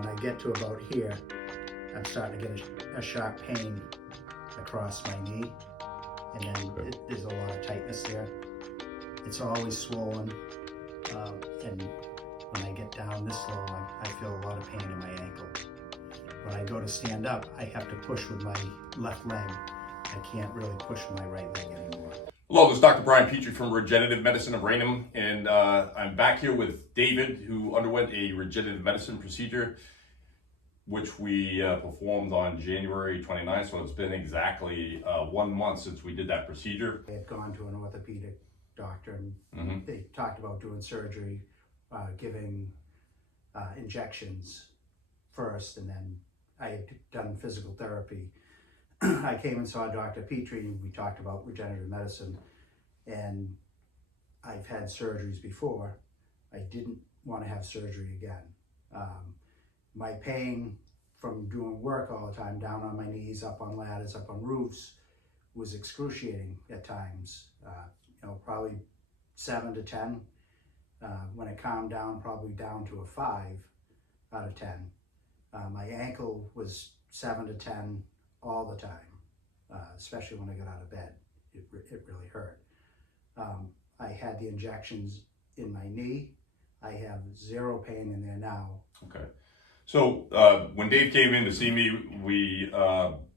when I get to about here, I'm starting to get a sharp pain across my knee, and then there's a lot of tightness there. It's always swollen, and when I get down this low, I feel a lot of pain in my ankle. When I go to stand up, I have to push with my left leg. I can't really push with my right leg anymore. Hello, this is Dr. Brian Petrie from Regenerative Medicine of Raynham, and I'm back here with David, who underwent a regenerative medicine procedure, which we performed on January 29th, so it's been exactly 1 month since we did that procedure. I had gone to an orthopedic doctor, and they talked about doing surgery, giving injections first, and then I had done physical therapy. I came and saw Dr. Petrie, and we talked about regenerative medicine, and I've had surgeries before. I didn't want to have surgery again. My pain from doing work all the time, down on my knees, up on ladders, up on roofs, was excruciating at times. Probably 7 to 10. When it calmed down, probably down to a 5 out of 10. My ankle was 7 to 10 all the time, especially when I got out of bed. It really hurt. I had the injections in my knee. I have zero pain in there now. Okay. So when Dave came in to see me, we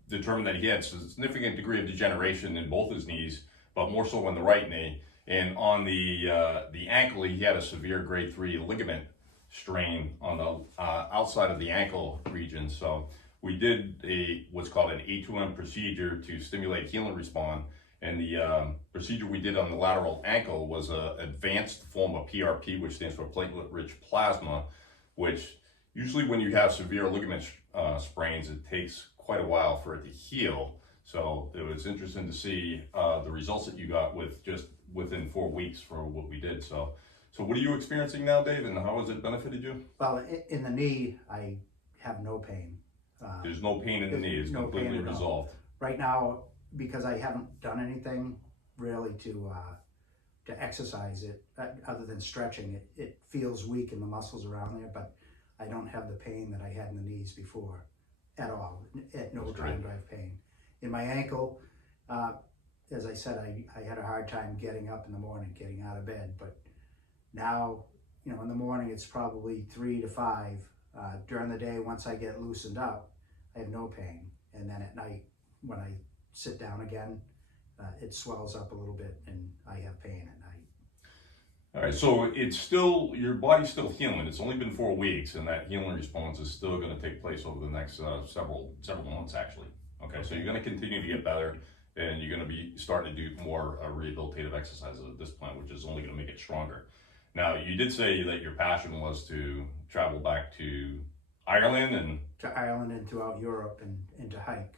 determined that he had a significant degree of degeneration in both his knees, but more so on the right knee. And on the ankle, he had a severe grade 3 ligament strain on the outside of the ankle region. So we did what's called an A2M procedure to stimulate healing response. And the procedure we did on the lateral ankle was an advanced form of PRP, which stands for platelet-rich plasma, which usually when you have severe ligament sprains, it takes quite a while for it to heal. So it was interesting to see the results that you got with just within 4 weeks for what we did. So what are you experiencing now, Dave, and how has it benefited you? Well, in the knee, I have no pain. There's no pain in the knee. It's no completely pain resolved. Right now, because I haven't done anything really to exercise it, other than stretching it, it feels weak in the muscles around there, but I don't have the pain that I had in the knees before at all. At no time do I have pain. In my ankle, as I said, I had a hard time getting up in the morning, getting out of bed, but now, in the morning it's probably 3 to 5. During the day, once I get loosened up, I have no pain. And then at night, when I sit down again, it swells up a little bit and I have pain at night. All right, so it's still, your body's still healing. It's only been 4 weeks, and that healing response is still going to take place over the next several months, actually. Okay, so you're going to continue to get better, and you're going to be starting to do more rehabilitative exercises at this point, which is only going to make it stronger. Now, you did say that your passion was to travel back to Ireland and to Ireland and throughout Europe and to hike.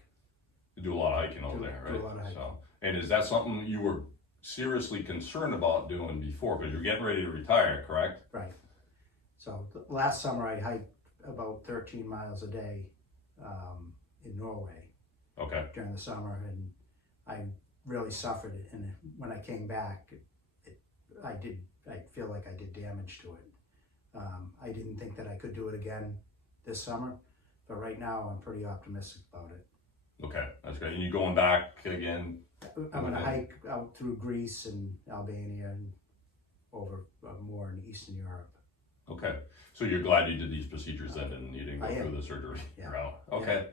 Do a lot of hiking over there, right? Do a lot of hiking. So, and is that something you were seriously concerned about doing before? Because you're getting ready to retire, correct? Right. So last summer I hiked about 13 miles a day in Norway. Okay. During the summer, and I really suffered it. And when I came back, I feel like I did damage to it. I didn't think that I could do it again this summer, but right now I'm pretty optimistic about it. Okay, that's great. And you going back again? I'm going to hike out through Greece and Albania and over more in Eastern Europe. Okay, so you're glad you did these procedures then and you didn't go through the surgery route. Okay,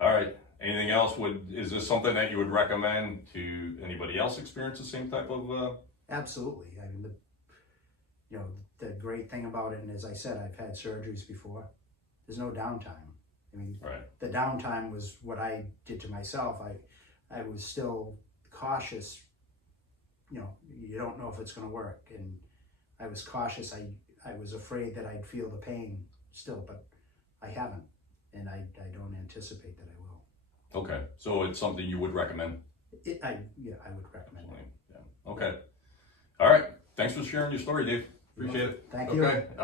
all right. Anything else? Is this something that you would recommend to anybody else experience the same type of? Absolutely. I mean, the great thing about it, and as I said, I've had surgeries before. There's no downtime. I mean, the downtime was what I did to myself. I was still cautious. You don't know if it's going to work, and I was cautious. I was afraid that I'd feel the pain still, but I haven't, and I don't anticipate that I will. Okay, so it's something you would recommend? I would recommend it. Yeah. Okay. All right. Thanks for sharing your story, Dave. Appreciate it. Thank you. Okay. All right.